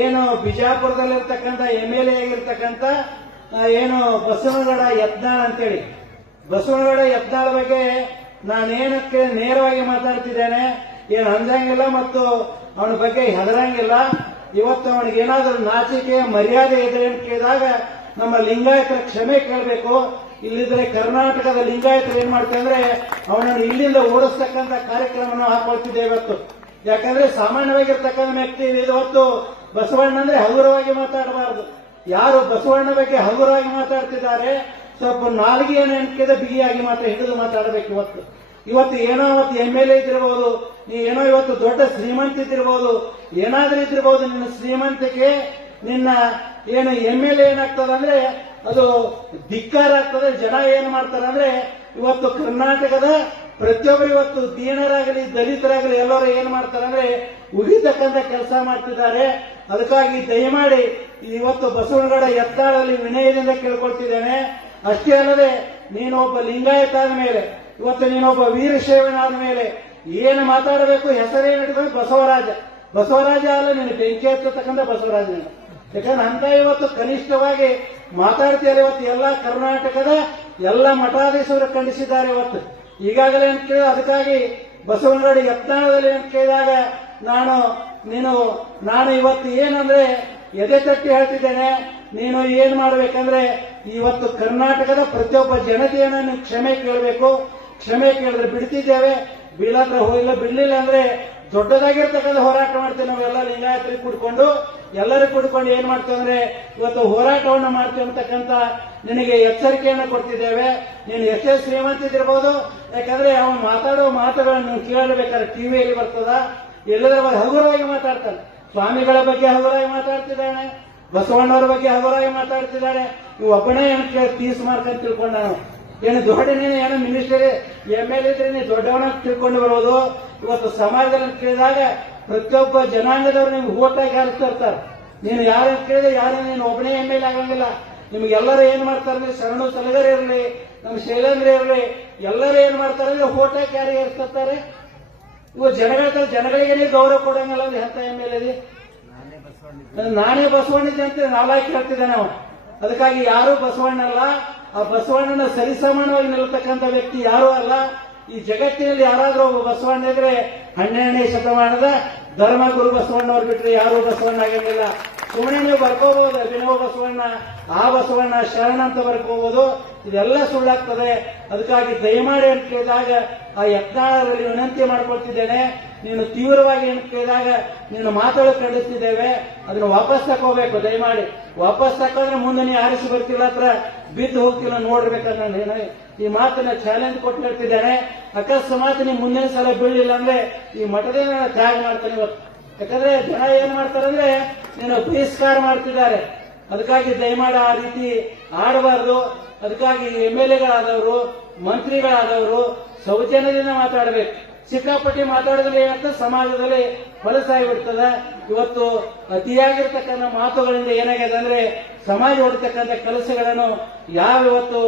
ಏನು ಬಿಜಾಪುರದಲ್ಲಿರ್ತಕ್ಕಂಥ M L A ಆಗಿರ್ತಕ್ಕಂಥ ಆ, ಏನು ಬಸವನಗೌಡ ಯತ್ನಾಳ್ ಅಂತೇಳಿ. ಬಸವನಗೌಡ ಯತ್ನಾಳ್ ಬಗ್ಗೆ ನಾನೇನಕ್ಕೆ ನೇರವಾಗಿ ಮಾತಾಡ್ತಿದ್ದೇನೆ ಏನು ಅಂದಂಗಿಲ್ಲ ಮತ್ತು ಅವನ ಬಗ್ಗೆ ಹೆದರಂಗಿಲ್ಲ. ಇವತ್ತು ಅವನಿಗೆ ಏನಾದರೂ ನಾಚಿಕೆ ಮರ್ಯಾದೆ ಇದೆ ಅಂತ ಕೇಳಿದಾಗ ನಮ್ಮ ಲಿಂಗಾಯತರ ಕ್ಷಮೆ ಕೇಳಬೇಕು. ಇಲ್ಲಿದ್ರೆ ಕರ್ನಾಟಕದ ಲಿಂಗಾಯತರು ಏನ್ ಮಾಡ್ತಾರೆ ಅಂದ್ರೆ ಅವನನ್ನು ಇಲ್ಲಿಂದ ಓಡಿಸ್ತಕ್ಕಂಥ ಕಾರ್ಯಕ್ರಮವನ್ನು ಹಾಕೊಳ್ತಿದ್ದೇವೆ ಇವತ್ತು. ಯಾಕಂದ್ರೆ ಸಾಮಾನ್ಯವಾಗಿರ್ತಕ್ಕಂಥ ವ್ಯಕ್ತಿ ಇವತ್ತು ಬಸವಣ್ಣ ಅಂದ್ರೆ ಹಗುರವಾಗಿ ಮಾತಾಡಬಾರದು. ಯಾರು ಬಸವಣ್ಣ ಬಗ್ಗೆ ಹಗುರವಾಗಿ ಮಾತಾಡ್ತಿದ್ದಾರೆ, ಸ್ವಲ್ಪ ನಾಲಿಗೆಯನ್ನು ಎಣ್ಕೆದ ಬಿಗಿಯಾಗಿ ಮಾತ್ರ ಹಿಡಿದು ಮಾತಾಡಬೇಕು ಇವತ್ತು. ಇವತ್ತು ಏನೋ ಅವತ್ತು ಎಂ ಎಲ್ ಎ ಇದ್ದಿರಬಹುದು ನೀ ಏನೋ ಇವತ್ತು ದೊಡ್ಡ ಶ್ರೀಮಂತ ಇದ್ದಿರಬಹುದು ಏನಾದ್ರೂ ಇದ್ದಿರಬಹುದು ನಿನ್ನ ಶ್ರೀಮಂತಿಕೆ ನಿನ್ನ ಏನು ಎಂ ಎಲ್ ಎ ಏನಾಗ್ತದೆ ಅಂದ್ರೆ, ಅದು ಧಿಕ್ಕಾರ ಆಗ್ತದೆ, ಜನ ಏನ್ ಮಾಡ್ತಾರೆ ಅಂದ್ರೆ, ಇವತ್ತು ಕರ್ನಾಟಕದ ಪ್ರತಿಯೊಬ್ಬರು ಇವತ್ತು ದೀನರಾಗಲಿ, ದಲಿತರಾಗಲಿ ಎಲ್ಲರೂ ಏನ್ ಮಾಡ್ತಾರೆ ಅಂದ್ರೆ ಉಗಿತಕ್ಕಂತ ಕೆಲಸ ಮಾಡ್ತಿದ್ದಾರೆ. ಅದಕ್ಕಾಗಿ ದಯಮಾಡಿ ಇವತ್ತು ಬಸವನಗೌಡ ಎತ್ತಾಳಲ್ಲಿ ವಿನಯದಿಂದ ಕೇಳ್ಕೊಳ್ತಿದ್ದೇನೆ. ಅಷ್ಟೇ ಅಲ್ಲದೆ ನೀನೊಬ್ಬ ಲಿಂಗಾಯತ ಆದ ಮೇಲೆ ಇವತ್ತು ನೀನೊಬ್ಬ ವೀರಶೈವನಾದ ಮೇಲೆ ಏನು ಮಾತಾಡಬೇಕು ಹೆಸರೇನು ಇಟ್ಕೊಂಡು ಬಸವರಾಜ. ಬಸವರಾಜ ಅಲ್ಲ ನೀನು, ಬೆಂಕಿ ಹತ್ತತಕ್ಕಂಥ ಬಸವರಾಜ. ಯಾಕಂದ್ರೆ ಅಂತ ಇವತ್ತು ಕನಿಷ್ಠವಾಗಿ ಮಾತಾಡ್ತಿದ್ದಾರೆ ಇವತ್ತು ಎಲ್ಲ ಕರ್ನಾಟಕದ ಎಲ್ಲ ಮಠಾಧೀಶರು ಖಂಡಿಸಿದ್ದಾರೆ ಇವತ್ತು. ಈಗಾಗಲೇ ಅಂತ ಕೇಳಿ ಅದಕ್ಕಾಗಿ ಬಸವನಗಡಿ ಯತ್ನಾಳದಲ್ಲಿ ಅಂತ ಕೇಳಿದಾಗ ನಾನು, ನೀನು, ನಾನು ಇವತ್ತು ಏನಂದ್ರೆ ಎದೆ ತಟ್ಟಿ ಹೇಳ್ತಿದ್ದೇನೆ, ನೀನು ಏನ್ ಮಾಡ್ಬೇಕಂದ್ರೆ ಇವತ್ತು ಕರ್ನಾಟಕದ ಪ್ರತಿಯೊಬ್ಬ ಜನತೆಯನ್ನ ನೀವು ಕ್ಷಮೆ ಕೇಳಬೇಕು. ಕ್ಷಮೆ ಕೇಳಿದ್ರೆ ಬಿಡ್ತಿದ್ದೇವೆ. ಬೀಳಂದ್ರೆ ಹೋಗಿಲ್ಲ, ಬಿಡ್ಲಿಲ್ಲ ಅಂದ್ರೆ ದೊಡ್ಡದಾಗಿರ್ತಕ್ಕಂಥ ಹೋರಾಟ ಮಾಡ್ತೀವಿ ನಾವೆಲ್ಲ ಲಿಂಗಾಯತ್ರಿ ಕೂಡ್ಕೊಂಡು. ಎಲ್ಲರೂ ಕೂಡ್ಕೊಂಡು ಏನ್ ಮಾಡ್ತೇವೆ ಅಂದ್ರೆ ಇವತ್ತು ಹೋರಾಟವನ್ನು ಮಾಡ್ತೀವಿ ಅಂತಕ್ಕಂಥ ನಿನಗೆ ಎಚ್ಚರಿಕೆಯನ್ನು ಕೊಡ್ತಿದ್ದೇವೆ. ನೀನು ಎಷ್ಟೇ ಶ್ರೀಮಂತ ಇದ್ದಿರಬಹುದು ಯಾಕಂದ್ರೆ ಅವನು ಮಾತಾಡೋ ಮಾತುಗಳನ್ನು ಕೇಳಬೇಕಾದ್ರೆ ಟಿವಿಯಲ್ಲಿ ಬರ್ತದ. ಎಲ್ಲದರ ಬಗ್ಗೆ ಹಗುರವಾಗಿ ಮಾತಾಡ್ತಾನೆ. ಸ್ವಾಮಿಗಳ ಬಗ್ಗೆ ಹಗುರವಾಗಿ ಮಾತಾಡ್ತಿದ್ದಾನೆ, ಬಸವಣ್ಣವರ ಬಗ್ಗೆ ಹಗುರವಾಗಿ ಮಾತಾಡ್ತಿದ್ದಾನೆ. ಇವು ಒಬ್ಬನೇ ಏನು ಕೇಳಿ ತೀಸ್ ಮಾರ್ಕ್ ಅಂತ ತಿಳ್ಕೊಂಡ ನಾನು ಏನು ದೊಡ್ಡ ನೀನು, ಏನೋ ಮಿನಿಸ್ಟರ್ ಎಂ ಎಲ್ ಇದ್ರೆ ನೀನು ದೊಡ್ಡವನ ತಿಳ್ಕೊಂಡು ಬರೋದು. ಇವತ್ತು ಸಮಾಜದಲ್ಲಿ ಕೇಳಿದಾಗ ಪ್ರತಿಯೊಬ್ಬ ಜನಾಂಗದವರು ನಿಮ್ಗೆ ಓಟಾಗಿ ಹಾರಿಸ್ತಾ ಇರ್ತಾರೆ. ನೀನು ಯಾರನ್ನ ಕೇಳಿದ್ರೆ ಯಾರು ನೀನು ಒಬ್ಬನೇ ಎಂ ಎಲ್ ಆಗಂಗಿಲ್ಲ. ನಿಮ್ಗೆಲ್ಲರೂ ಏನ್ ಮಾಡ್ತಾರೆ ಅಂದ್ರೆ ಶರಣು ಸಲಗರ್ ಇರಲಿ, ನಮ್ಮ ಶೈಲೇಂದ್ರ ಇರಲಿ, ಎಲ್ಲರೂ ಏನ್ ಮಾಡ್ತಾರೆ ಅಂದ್ರೆ ಓಟಾಗಿ ಯಾರಿಗೆ ಏರಿಸ್ತಾರೆ ಇವು ಜನಗಳ ಜನಗಳಿಗೆ ಗೌರವ ಕೊಡಂಗಿಲ್ಲ ಅಂದ್ರೆ ಎಂತ ಎಂ ಎಲ್ ಇದೆ ನಾನೇ ಬಸವಣ್ಣಿದ್ದೆ ಅಂತ ನಾಲ್ಕು ಹೇಳ್ತಿದ್ದೆ ನಾವು ಅದಕ್ಕಾಗಿ ಯಾರು ಬಸವಣ್ಣಲ್ಲ ಆ ಬಸವಣ್ಣನ ಸರಿಸಮಾನವಾಗಿ ನಿಲ್ತಕ್ಕಂಥ ವ್ಯಕ್ತಿ ಯಾರೂ ಅಲ್ಲ. ಈ ಜಗತ್ತಿನಲ್ಲಿ ಯಾರಾದ್ರೂ ಬಸವಣ್ಣ ಇದ್ರೆ ಹನ್ನೆರಡನೇ ಶತಮಾನದ ಧರ್ಮಗುರು ಬಸವಣ್ಣವ್ರು ಬಿಟ್ರೆ ಯಾರು ಬಸವಣ್ಣ ಆಗಂಗಿಲ್ಲ ಸುಮ್ಮನೆ ಬರ್ಕೋಬಹುದು ಅಭಿನವ ಬಸವಣ್ಣ ಆ ಬಸವಣ್ಣ ಶರಣ ಅಂತ ಬರ್ಕೋಬಹುದು ಇದೆಲ್ಲ ಸುಳ್ಳಾಗ್ತದೆ. ಅದಕ್ಕಾಗಿ ದಯಮಾಡಿ ಅಂತ ಕೇಳಿದಾಗ ಆ ಯತ್ನಾಳರಲ್ಲಿ ವಿನಂತಿ ಮಾಡ್ಕೊಳ್ತಿದ್ದೇನೆ. ನೀನು ತೀವ್ರವಾಗಿ ಅಂತ ಕೇಳಿದಾಗ ನೀನು ಮಾತಾಡೋ ಖಂಡಿಸ್ತಿದ್ದೇವೆ. ಅದನ್ನ ವಾಪಸ್ ತಕೋಬೇಕು ದಯಮಾಡಿ. ವಾಪಸ್ ತಕೊಂಡ್ರೆ ಮುಂದೆ ನೀವು ಆರಿಸಿ ಬರ್ತಿಲ್ಲ ಹತ್ರ, ಬಿದ್ದು ಹೋಗ್ತಿಲ್ಲ ನೋಡ್ಬೇಕಂತ ನಾನು ಈ ಮಾತನ್ನ ಚಾಲೆಂಜ್ ಕೊಟ್ಟು ಹೇಳ್ತಿದ್ದೇನೆ. ಅಕಸ್ಮಾತ್ ನೀವು ಮುಂದಿನ ಸಲ ಬೀಳಿಲ್ಲ ಅಂದ್ರೆ ಈ ಮಠದಿಂದ ತ್ಯಾಗ ಮಾಡ್ತೇನೆ ಇವತ್ತು. ಯಾಕಂದ್ರೆ ಜನ ಏನ್ ಮಾಡ್ತಾರೆ ಅಂದ್ರೆ ನೀನು ಬಹಿಷ್ಕಾರ ಮಾಡ್ತಿದ್ದಾರೆ. ಅದಕ್ಕಾಗಿ ದಯಮಾಡ ಆ ರೀತಿ ಆಡಬಾರದು. ಅದಕ್ಕಾಗಿ ಎಂ ಎಲ್ ಎಗಳಾದವರು, ಮಂತ್ರಿಗಳಾದವರು ಸೌಜನ್ಯದಿಂದ ಮಾತಾಡಬೇಕು. ಸಿಕ್ಕಾಪಟ್ಟಿ ಮಾತಾಡಿದ್ರೆ ಏನಂತ ಸಮಾಜದಲ್ಲಿ ಹೊಲಸಾಗಿ ಬಿಡ್ತದೆ ಇವತ್ತು ಅತಿಯಾಗಿರ್ತಕ್ಕಂಥ ಮಾತುಗಳಿಂದ ಏನಾಗಿದೆ ಅಂದ್ರೆ ಸಮಾಜ ಹೊಡಿತಕ್ಕಂಥ ಕೆಲಸಗಳನ್ನು ಯಾವ ಇವತ್ತು